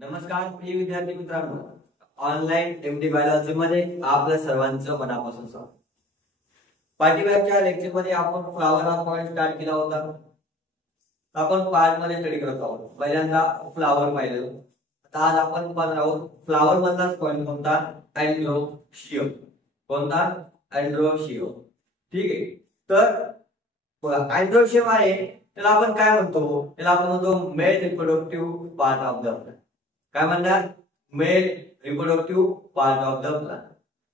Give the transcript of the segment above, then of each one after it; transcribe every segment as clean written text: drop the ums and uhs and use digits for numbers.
नमस्कार प्रिय विद्यार्थी मित्रांनो, ऑनलाईन एमडी बायोलॉजी मध्ये आपल्या सर्वांचं मनापासून स्वागत। पाठीमागच्या लेक्चर मध्ये आपण फ्लावर हा पॉइंट स्टार्ट केला होता। आपण पार्ट मध्ये स्टडी करत आहोत। पहिल्यांदा फ्लावर पाहिलं, आता आज आपण पाहणार आहोत फ्लावर मधलाच पॉइंट कोणता, अँड्रोशियम। कोणता, अँड्रोशियम। ठीक आहे, तर अँड्रोशियम आहे त्याला आपण काय म्हणतो, त्याला आपण म्हणतो male reproductive part of the plant. काय म्हणतात, male reproductive part of the plant.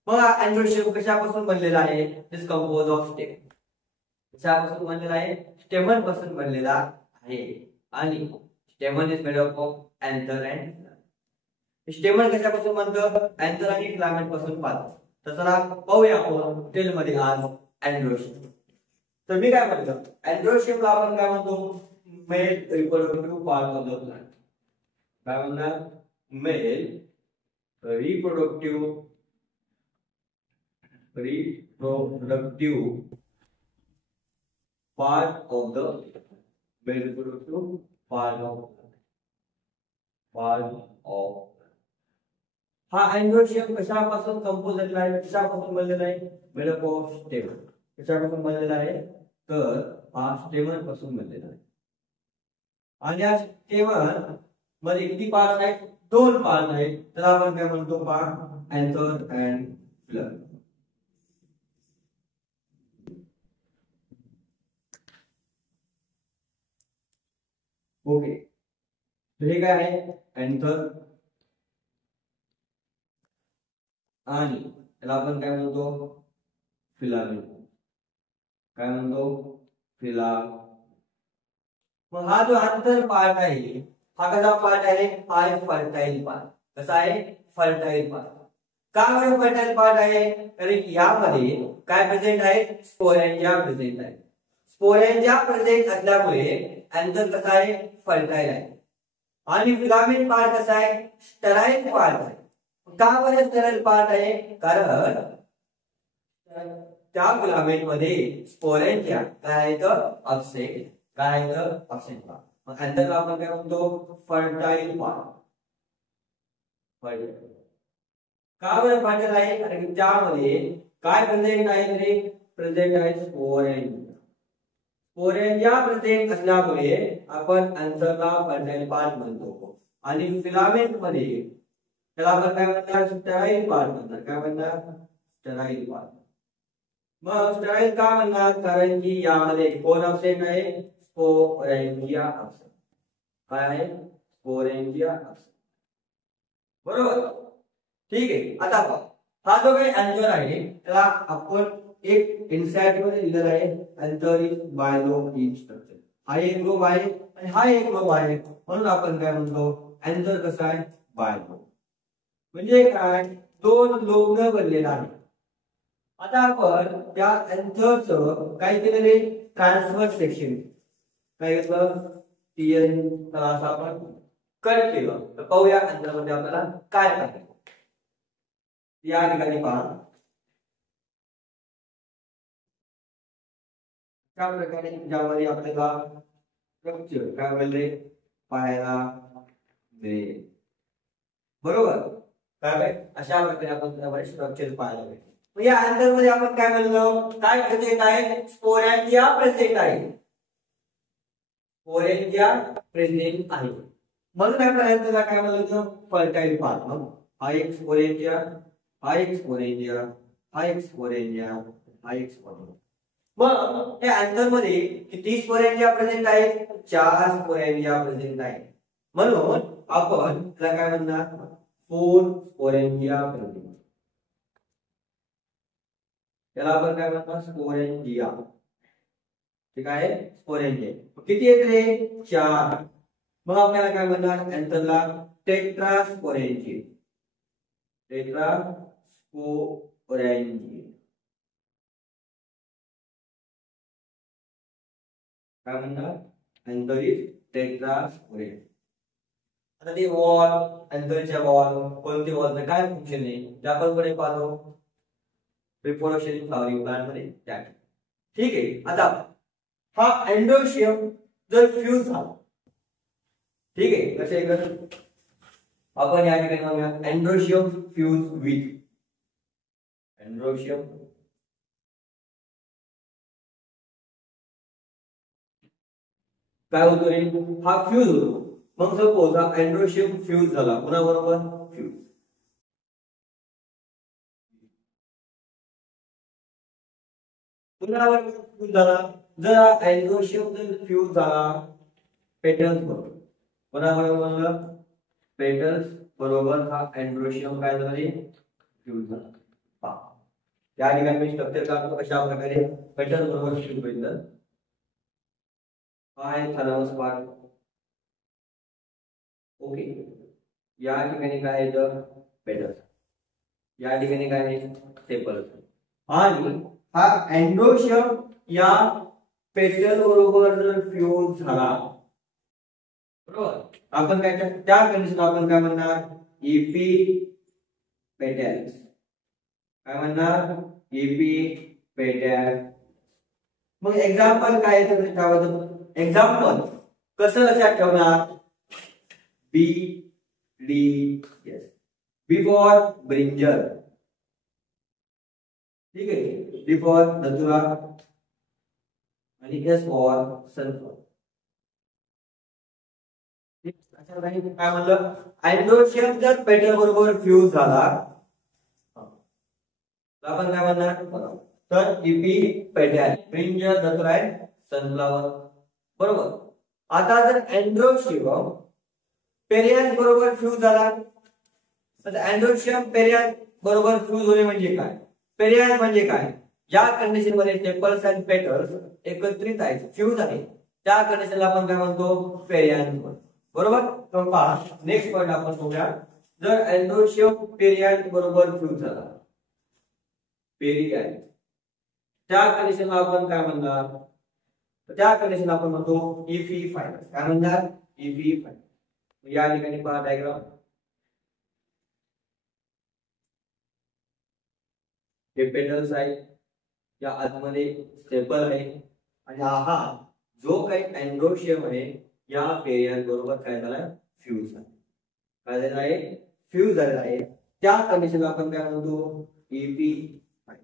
मग अँड्रोशियम कशापासून बनलेला आहे, इज कंपोज ऑफ स्टेम। कशापासून बनलेला आहे, स्टेमन पासून बनलेला आहे। आणि स्टेमन is made up of anther and स्टेमन कशापासून बनतं, एंथर आणि फिलामेंट पासून बनतं। तर चला पाहूया आपण डिटेल मध्ये आज अँड्रोशियम। तर मी काय म्हणतो, अँड्रोशियमला आपण काय म्हणतो, male reproductive part of the plant. काय म्हणणार, male reproductive part of the male reproductive part of हा अँड्रोशियम कशापासून कंपोज झालेला आहे, कशापासून बनलेला आहे, मेड अप ऑफ स्टेमन। कशापासून बनलेला आहे, तर हा स्टेमन पासून बनलेला आहे। आणि या स्टेमन मध्ये किती पार्ट आहेत, दोन पार्ट आहेत। त्याला आपण काय म्हणतो, part anther and filament. Okay, हे काय आहे, एंथर आणि त्याला आपण काय म्हणतो, फिलामेंट। काय म्हणतो, फिलामेंट। मग हा जो आंतर पार्ट आहे, हा कसा पार्ट आहे, हा आहे फर्टाइल पार्ट। कसा आहे, फर्टाइल पार्ट। का बरं फर्टाइल पार्ट आहे, कारण यामध्ये काय प्रेझेंट आहे, स्पोरेंजिया प्रेझेंट आहे। स्पोरेंजिया प्रेझेंट असल्यामुळे अँथर कसा आहे, फर्टाइल आहे। आणि फिलामेंट पार्ट कसा आहे, स्टराइल पार्ट आहे। का बरं स्टराइल पार्ट आहे, कारण त्या फिलामेंट मध्ये स्पोरेंजिया काय आहे, तर अब्सेंट। काय आहे, तर अब्सेंट पार्ट। मग अँथरला आपण काय म्हणतो, फर्टाइल पार्ट। का बरं फर्टाइल आहे, कारण त्यामध्ये काय प्रेझेंट आहे, रे प्रेझेंट आहे स्पोरेंजिया। स्पोरेंजिया प्रेझेंट असल्यामुळे आपण अँथरला फर्टाइल पार्ट म्हणतो। आणि फिलामेंट मध्ये त्याला आपण काय म्हणतात, स्टराइल पार्ट म्हणतात। काय म्हणतात, स्टराइल पार्ट। मग स्टराइल का म्हणतात, कारण की यामध्ये कोण अब्सेंट आहे, स्पोरेंजिया अब्सेंट। काय आहे, स्पोरेंजिया अब्सेंट। बरोबर, ठीक आहे। आता हा जो काही अँथर आहे त्याला आपण एक इन्साइड मध्ये लिहिलेला आहे, anther is bilobed in structure. हा एक लोब आहे आणि हा एक लोब आहे, म्हणून आपण काय म्हणतो, अँथर कसा आहे, बायलोब। म्हणजे काय, दोन लोबने बनलेला आहे। आता आपण त्या अँथरचं काय केलेले, ट्रान्सफर सेक्शन काय घेतलं, टीएन असं आपण कट केलं। तर पाहूया अँथरमध्ये आपल्याला काय पाहिजे। या ठिकाणी पहा, त्या प्रकारे ज्यामध्ये आपल्याला स्ट्रक्चर काय मिळते, पाहायला मिळेल। बरोबर, काय अशा प्रकारे आपण त्यामध्ये स्ट्रक्चर पाहायला मिळते। या अँथर मध्ये आपण काय म्हणलो, काय प्रेझेंट आहे, स्पोरेंजिया प्रेझेंट आहे। स्पोरेंजिया प्रेझेंट आहे, म्हणून आपल्या अँथरला काय म्हणलं, फर्टाइल पार्ट। हा एक स्पोरेंजिया, हा एक स्पोरेंजिया, हा एक स्पोरेंजिया, हा एक स्पोरेंजिया। मग या अँथर मध्ये किती स्पोरेंजिया प्रेझेंट आहेत, 4 स्पोरेंजिया प्रेझेंट आहेत। म्हणून आपण त्याला काय म्हणणार, 4 स्पोरेंजिया प्रेझेंट। त्याला आपण काय म्हणणार, स्पोरेंजिया। ठीक आहे, स्पोरेंजिया किती आहेत रे, 4। मग आपल्याला काय म्हणणार, अँथरला टेट्रास्पोरेंजिया। टेट्रास्पोरेंजिया काय म्हणणार, अँथर इज टेट्रास्पोरेंजिया। आता ती वॉल, अँथरच्या वॉल, कोणती वॉलचं काय फंक्शन आहे, जे आपण पुढे पाहतो रिप्रोडक्शन फ्लॉवरिंग प्लांट मध्ये। ठीक आहे, आता हा अँड्रोशियम जर फ्यूज झाला, ठीक आहे, कसे आपण या ठिकाणी म्हणूया एंड्रोशियम फ्यूज विथ एंड्रोशियम काय होतो रे, हा फ्यूज होतो. मग सपोज हा एंड्रोशियम फ्यूज झाला कोणाबरोबर, फ्यूज कोणाबरोबर फ्यूज झाला, जर एंड्रोशियम जर फ्यूज झाला पेटल्स बरोबर, कोणाबरोबर म्हणलं, पेटल्स बरोबर हा एंड्रोशियम काय झाला रे, फ्यूज झाला. पहा या ठिकाणी मी स्ट्रक्चर काढतो कशा प्रकारे पेटल्स बरोबर फ्यूज होईल. काय थॅलॅमस पार्ट, ओके. या ठिकाणी काय येतं, पेटल्स. या ठिकाणी काय आहे, सेपल्स. आणि हा एंड्रोशियम या पेटल बरोबर जर फ्यूज झाला बरोबर, आपण काय त्या कंडिशन आपण काय म्हणणार, इपी पेटल्स. काय म्हणणार, इपी पेटल. मग एक्झाम्पल काय येतं त्याबद्दल, एक्झाम्पल कसं लक्षात ठेवणार, B D S, B for brinjal, ठीक आहे, डी फॉर धतुरा आणि एस फॉर सल्फर. काय म्हणलं, एंड्रोशियम जर पेटल बरोबर फ्यूज झाला आपण काय म्हणणार, तर इपी पेटल, ब्रिंजल, धतुरा, सनफ्लावर बरोबर. आता जर एंड्रोशियम पेरियन बरोबर फ्यूज झाला, तर एंड्रोशियम पेरियन बरोबर फ्यूज होणे म्हणजे काय, पेरियन म्हणजे काय, या कंडिशन मध्ये सेपल्स आणि पेटल्स एकत्रित आहेत, फ्यूज आहे, त्या कंडिशनला आपण काय म्हणतो, पेरियन बरोबर. तर पहा नेक्स्ट पॉइंट आपण बघूया, जर एंड्रोशियम पेरियन बरोबर फ्यूज झाला, पेरियन, त्या कंडिशनला आपण काय म्हणणार, त्या कंडिशनला आपण म्हणतो इफी फायनल. काय म्हणणार, इफी फायनल. या ठिकाणी पहा डायग्राम, हे पेटल्स आहे, या आतमध्ये स्टेपल आहे, आणि हा जो काही एंड्रोशियम आहे या पेरियन बरोबर काय झाला, फ्यूज झाला. काय झालं आहे, फ्यूज झालेला आहे. त्या कंडिशनला आपण काय म्हणतो, इपी फायनल.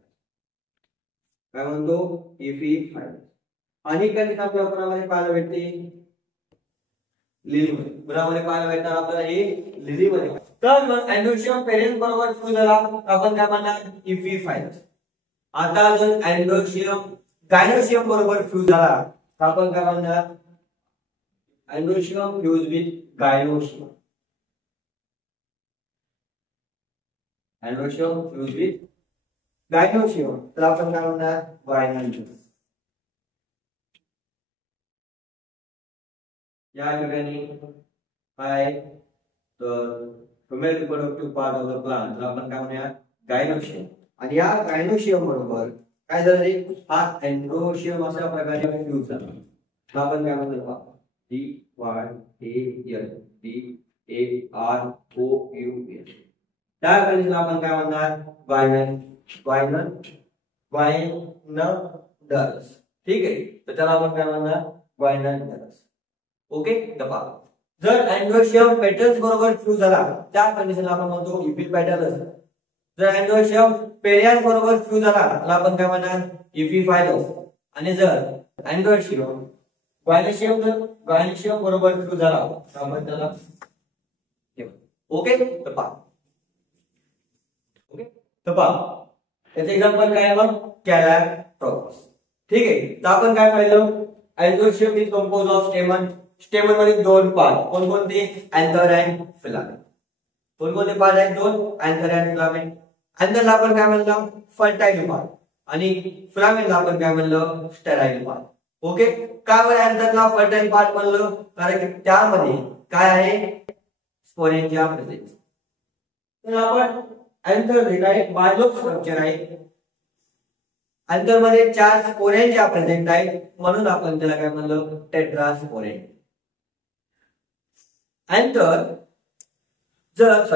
काय म्हणतो, इपी फायनल. आणि कंडिशन आपल्याला कोणामध्ये पाहायला भेटते, लिली मध्ये. कोणामध्ये पाहायला भेटणार आपल्याला, हे लिली मध्ये. तर मग एंड्रोशियम पेरियन बरोबर फ्यूज झाला आपण काय म्हणणार, इफी फायनल. आता जर एंड्रोशियम गायनोशियम बरोबर फ्यूज झाला तर आपण काय म्हणणार, androecium fuse with gynoecium. Androecium fuse with gynoecium, तर आपण काय म्हणणार, गायनोशियम. या ठिकाणी काय, तर female reproductive part of the plant, तर आपण काय म्हणूया, गायनोशियम. आणि या गायनोशियम बरोबर काय झालं रे, हा एंड्रोशियम अशा प्रकारे फ्यूज झाला, तर आपण काय म्हणतो, D Y A L D A R O U S. त्या कंडिशनला आपण काय म्हणणार, ग्वायनडर्स. ठीक आहे, तर त्याला आपण काय म्हणणार, ग्वायनडर्स. ओके. दबा जर एंड्रोशियम पेटल्स बरोबर फ्यूज झाला त्या कंडिशनला आपण म्हणतो इपी पेटल्स. जर एंड्रोशियम पेरियन बरोबर फ्यूज झाला त्याला आपण काय म्हणणार, इपी फायलस. आणि जर एंड्रोशियम गायनोशियम बरोबर फ्यूज झाला तर आपण त्याला ओके. दबा ओके. दबा याचे एक्झाम्पल काय आहे, मग कॅलॅट्रॉपस. ठीक आहे, तर आपण काय पाहिलं, एंड्रोशियम इज कंपोज ऑफ स्टेमन. स्टेमन मध्ये दोन पार्ट कोणकोणते, अँथर अँड फिलामेंट. कोणकोणते पार्ट आहेत, दोन, अँथर अँड फिलामेंट. अँथरला आपण काय म्हणलं, फर्टाईल पार्ट, आणि फिलामेंटला आपण काय म्हणलं, स्टेराईल पार्ट. ओके. का बरं अँथरला फर्टाईल पार्ट म्हणलं, कारण की त्यामध्ये काय आहे, स्पोरेंजिया प्रेझेंट. तर आपण अँथर हे काय बायोलॉजिकल स्ट्रक्चर आहे, अँथर मध्ये 4 स्पोरेंजिया प्रेझेंट आहेत, म्हणून आपण त्याला काय म्हणलं, टेट्रास्पोरेंट. अँथर जर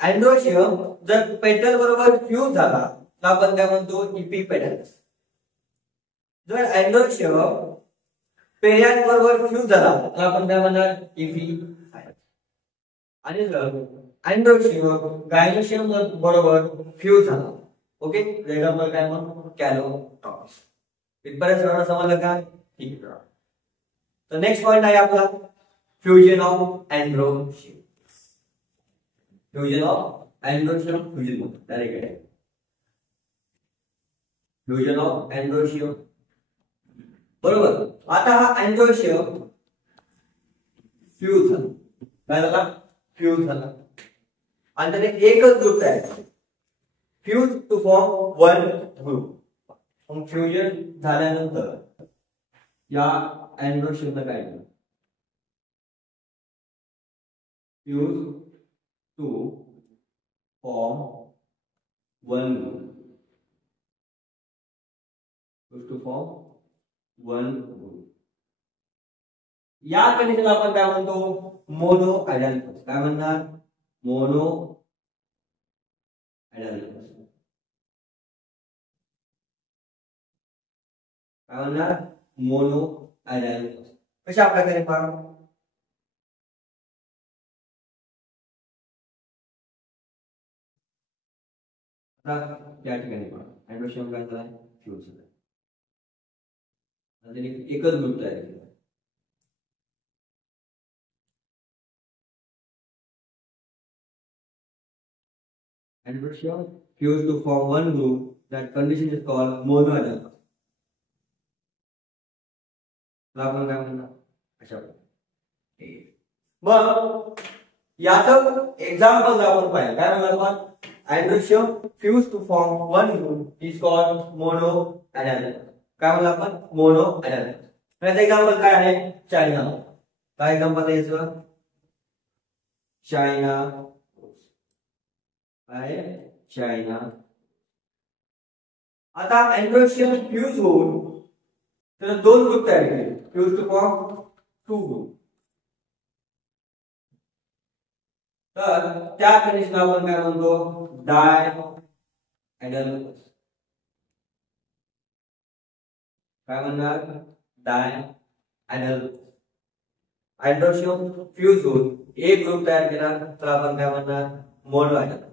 एंड्रोशियम जर पेटल बरोबर फ्यूज झाला तर आपण काय म्हणतो, इपी पेटल्स. जर एंड्रोशियम पेरियन बरोबर फ्यूज झाला तर आपण काय म्हणणार, इपी फायलस. आणि जर अँड्रोशियम गायनोशियम बरोबर फ्यूज झाला, ओके, एक्झाम्पल काय मग कॅलोटॉक्स. इथपर्यंत सर्वांना समजलं का? ठीक आहे. तर नेक्स्ट पॉइंट आहे आपला fusion of androecium. Fusion of androecium fusion direct आहे. फ्युजन ऑफ अँड्रोशियम बरोबर. आता हा अँड्रोशियम फ्यूज झाला. काय झाला? फ्यूज झाला. आणि त्याने एकच ग्रुप तयार केला, fuse to form one group. मग फ्युजन झाल्यानंतर या अँड्रोशियमला काय केलं? Fuse to form one group. Fuse to form one group. या कंडिशनला आपण काय म्हणतो? Mono identifier. काय म्हणणार? Mono identifier. काय म्हणणार? Mono identifier. कशा प्रकारे पहा? या ठिकाणी पहा अँड्रोशियम काय झालाय? फ्यूज झालाय. एकच ग्रुप तयार केला. Androecium fused to form one group. That condition is called monoidal. आपण काय म्हणणार? अशा मग याचं एक्झाम्पल आपण पाहिजे. काय म्हणणार आपण? Androecium fused to form one group is called monoidal. काय म्हणणार आपण? monoidal. याचं एक्झाम्पल काय आहे? चायना. काय एक्झाम्पल आहे याचं? चायना आहे. चायना. आता अँड्रोशियम फ्यूज होऊन त्याने दोन ग्रुप तयार केले. Fuse to form two group. तर त्या कंडिशनला आपण काय म्हणतो? डाय ॲडल. काय म्हणणार? डाय ॲडल. अँड्रोशियम फ्यूज होऊन एक ग्रुप तयार केला तर आपण काय म्हणणार? मोनोआयडल.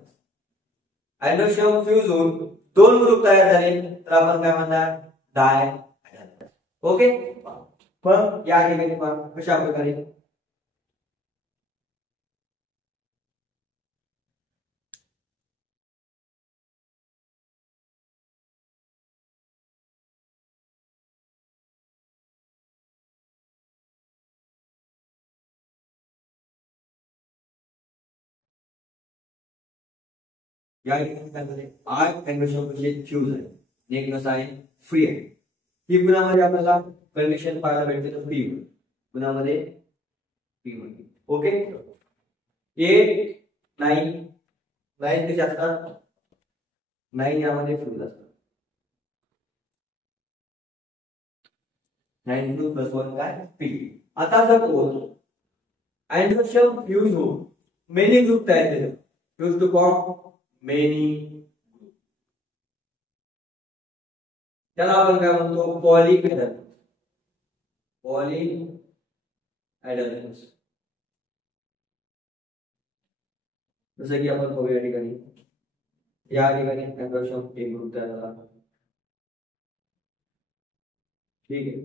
अँड्रोशियम फ्यूज होऊन दोन ग्रुप तयार झाले तर आपण काय म्हणणार? डाय ॲडल. ओके. पण या ठिकाणी पण कशा प्रकारे या ठिकाणी आठ अँड्रोशियम फ्यूज आहे. एक कसा आहे? फ्री आहे. ही गुणामध्ये आपल्याला कंडिशन पाहायला भेटते तर फ्री गुणामध्ये फ्री मध्ये. ओके. 8 9 9 कसे असतात? 9 यामध्ये फ्यूज असतात. 9 2 + 1 काय? फ्री. आता सपोज अँड्रोशियम फ्यूज होऊन मेनी ग्रुप तयार केले. Fuse to form many. त्याला आपण काय म्हणतो? पॉलीएडल. पॉलीएडल. जसं की आपण बघूया या ठिकाणी अँड्रोशियम एक ग्रुप तयार झाला. ठीक आहे.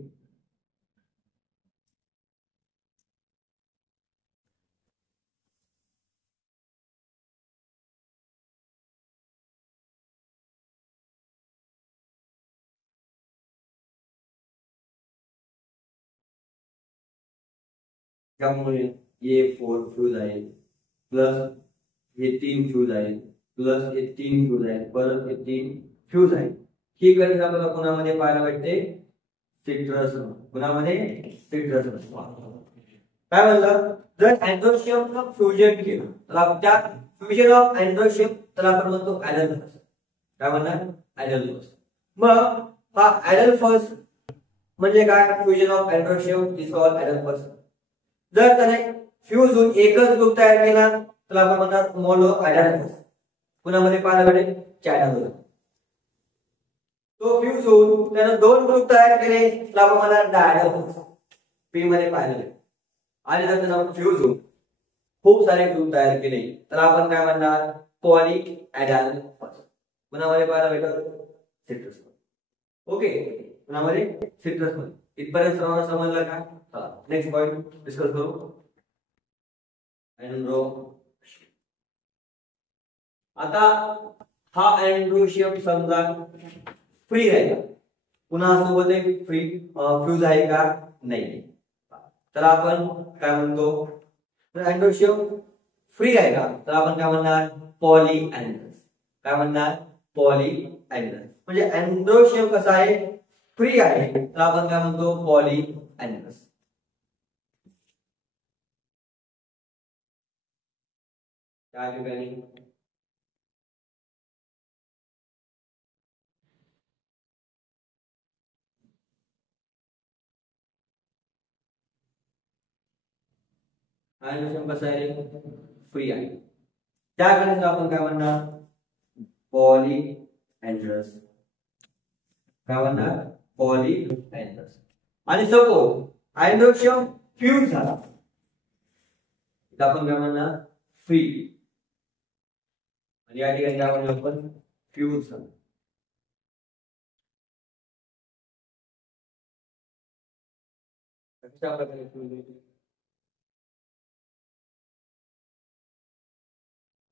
त्यामुळे ये 4 फ्यूज आहे प्लस हे 3 फ्यूज आहे प्लस हे 3 फ्यूज आहे परत हे 3 फ्यूज आहे. ही कंडिशन आपल्याला कोणामध्ये पाहायला भेटते? सिट्रस. कोणामध्ये? सिट्रस. काय म्हणलं? जर अँड्रोशियम फ्युजन केलं तर त्या फ्युजन ऑफ अँड्रोशियम तर आपण म्हणतो ॲडल फर्स्ट. काय म्हणणार? Adelphous. मग हा ॲडल फर्स्ट म्हणजे काय? Fusion of androecium is called adelphous. जर त्याने फ्यूज होऊन एकच ग्रुप तयार केला तर आपण म्हणणार मोनो आयडेंटिफायर. कुणामध्ये पाहायला भेटेल? चायनामध्ये. तो फ्यूज होऊन त्याने दोन ग्रुप तयार केले तर आपण म्हणणार डायडेफॉस्फेट. पी मध्ये पाहिलेले. आणि जर त्याला फ्यूज होऊन खूप सारे ग्रुप तयार केले तर आपण काय म्हणणार पॉली ॲडॅल्फस. कुणामध्ये पाहायला भेटल सिट्रस. ओके, कुणामध्ये सिट्रस मध्ये. इथपर्यंत सर्वांना समजलं का? चला नेक्स्ट पॉइंट डिस्कस करू. आता हा अँड्रोशियम समजा फ्री आहे का? पुन्हा सोबत एक फ्री फ्यूज आहे का? नाही. तर आपण काय म्हणतो अँड्रोशियम फ्री आहे का? तर आपण काय म्हणणार पॉलीअँड्रस. काय म्हणणार पॉलीअँड्रस. म्हणजे अँड्रोशियम कसा आहे फ्री आहे तर आपण काय म्हणतो पॉलीअँड्रस. त्या ठिकाणी अँड्रोशियम कसा आहे फ्री आहे त्या कंडिशन आपण काय म्हणणार पॉलीअँड्रस. काय म्हणणार पॉलीअँड्रस. आणि सपोज अँड्रोशियम फ्यूज झाला तर आपण काय म्हणणार फ्री. आणि या ठिकाणी काय म्हणणार आपण फ्यूज झाला. अशा प्रकारे फ्यूज होते.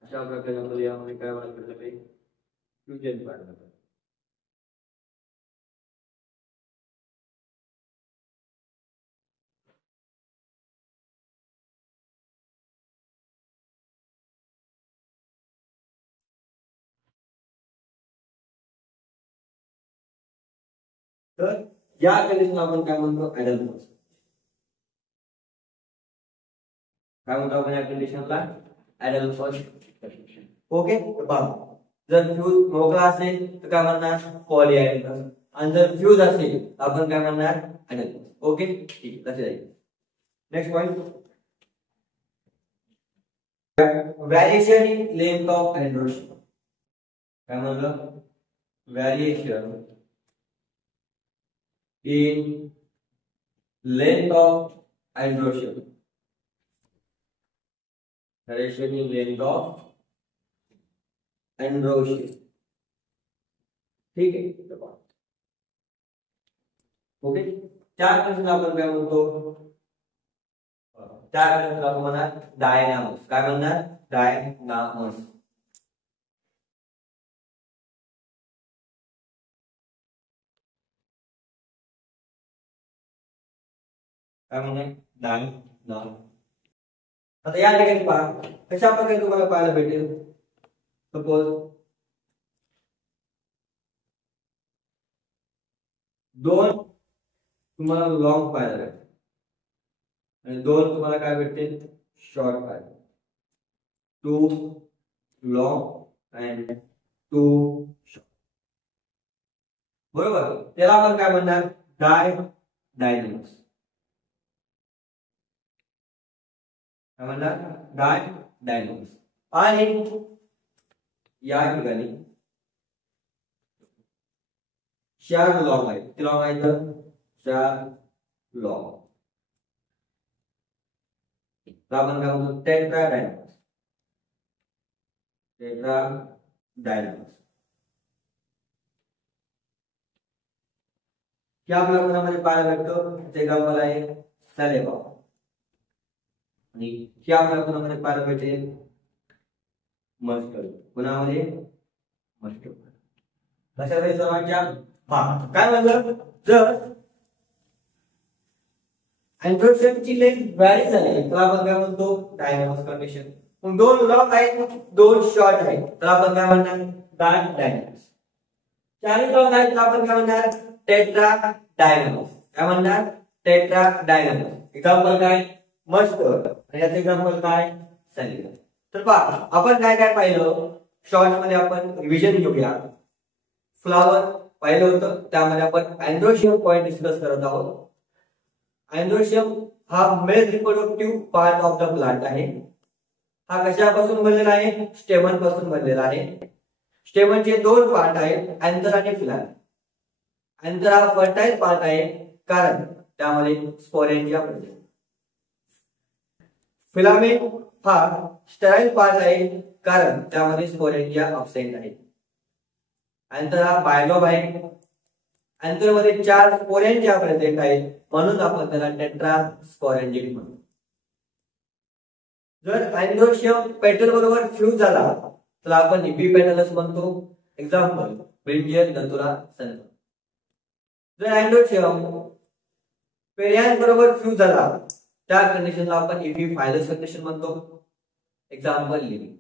अशा प्रकारे आपण यामध्ये काय वाढलं पाहिजे फ्युजन वाढलं पाहिजे. तर या कंडिशन आपण काय म्हणतो ॲडल्फस. काय म्हणतो आपण या कंडिशनला ॲडल्फस. ओके, पहा जर फ्यूज मोकळा असेल तर काय म्हणणार पॉलीअँड्रस. आणि जर फ्यूज असेल तर आपण काय म्हणणार ॲडल्फस. ओके ठीक, लक्षात येईल. Next point variation in length of androecium. काय म्हणलं variation in length of androecium. Variation in length of androecium. ठीक आहे. ओके, चार कंडिशन आपण काय म्हणतो चार कंडिशन आपण म्हणणार डायनॅमस. काय म्हणणार डायनॅमस. काय म्हणणार डायनॅमस. आता या ठिकाणी पहा कशा प्रकारे तुम्हाला पाहायला भेटेल. सपोज दोन तुम्हाला लॉंग पाहायला भेटेल आणि दोन तुम्हाला काय भेटतील शॉर्ट पाहायला. 2 लॉंग अँड 2 शॉर्ट. बरोबर, त्याला आपण काय म्हणणार डायनॅमस. काय म्हणणार डायनॅमस. आणि या ठिकाणी चार लॉंग आहेत. किती लॉंग आहेत? चार लॉंग. आपण काय म्हणतो टेट्राडायनॅमस. टेट्राडायनॅमस. या प्रकरणामध्ये पाहायला भेटतो ते एक्झाम्पल आहे सलेबा. आणि या प्रकरणामध्ये पाहायला भेटेल मस्टर्ड. पुण्यामध्ये मस्टर्ड. लक्षात आहे सर्वांच्या? काय म्हणलं जर अँड्रोशियमची लेंथ व्हॅरी झाली तर आपण काय म्हणतो डायनॅमस कंडिशन. मग दोन लॉंग आहेत दोन शॉर्ट आहेत तर आपण काय म्हणणार डायनॅमस. चारही लॉंग आहेत तर आपण काय म्हणणार टेट्राडायनॅमस. काय म्हणणार टेट्राडायनॅमस. एक्झाम्पल काय मस्टर्ड. आणि याचे एक्झाम्पल काय सॅलिडा. तर पहा आपण काय काय पाहिलं शॉर्ट मध्ये. आपण रिव्हिजन घेऊया. फ्लावर पाहिलं होतं त्यामध्ये आपण अँड्रोशियम पॉइंट डिस्कस करत आहोत. अँड्रोशियम हा male reproductive part of the plant आहे. हा कशापासून बनलेला आहे स्टेमन पासून बनलेला आहे. स्टेमनचे दोन पार्ट आहेत अँथर आणि फिलामेंट. अँथर हा फर्टाईल पार्ट आहे कारण त्यामध्ये स्पोरेंजिया बनते. फिलामेंट हा स्टेराईल पार्ट आहे, कारण त्यामध्ये स्पोरेंजिया अब्सेंट आहे. आणि तर हा बायलोब आहे. अँथरमध्ये 4 स्पोरेंजिया प्रेझेंट आहेत, म्हणून आपण त्याला टेट्रास्पोरेंजिक म्हणतो. जर अँड्रोशियम पेटल बरोबर फ्यूज झाला तर आपण इपिपेटलस म्हणतो. एक्झाम्पल ब्रिंजियल दंतुरा संथ. जर अँड्रोशियम पेरियन बरोबर फ्यूज झाला त्या कंडिशनला आपण इपिफायलस कंडिशन म्हणतो. Example living.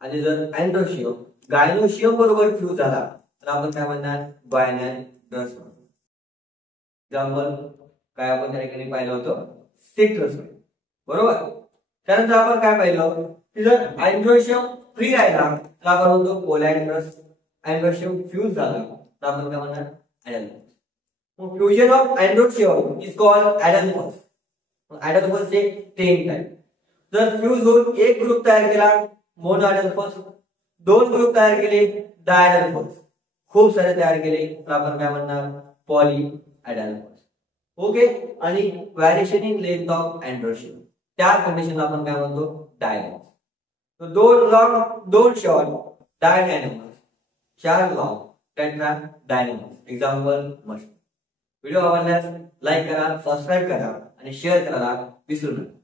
आणि जर अँड्रोशियम गायनोशियम बरोबर फ्यूज झाला तर आपण काय म्हणणार, गायनॅल ड्रस म्हणतो. एक्झाम्पल काय आपण त्या ठिकाणी पाहिलं होतं, सिट्रस. बरोबर. त्यानंतर आपण काय पाहिलं की जर अँड्रोशियम फ्री राहिला तर आपण म्हणतो पोलॅन्ड्रस. अँड्रोशियम फ्यूज झाला तर आपण काय म्हणणार, adelphous. Fusion of androecium is called adelphous. ॲडल्फसचे 10 टाइप. जर फ्यूज होऊन एक ग्रुप तयार केला मोनो ॲडल्फस, 2 ग्रुप तयार केले डायॲडल्फस, खूप सारे तयार केले तर आपण काय म्हणणार, पॉली ॲडल्फस. ओके. आणि variation in length of androecium त्या कंडिशनला आपण काय म्हणतो, डायनॅमस. तो 2 long 2 short dynamous, 4 long tetradynamous. Example mushroom. Video आवडल्यास लाईक करा, सबस्क्राईब करा आणि शेअर करायला विसरू नका.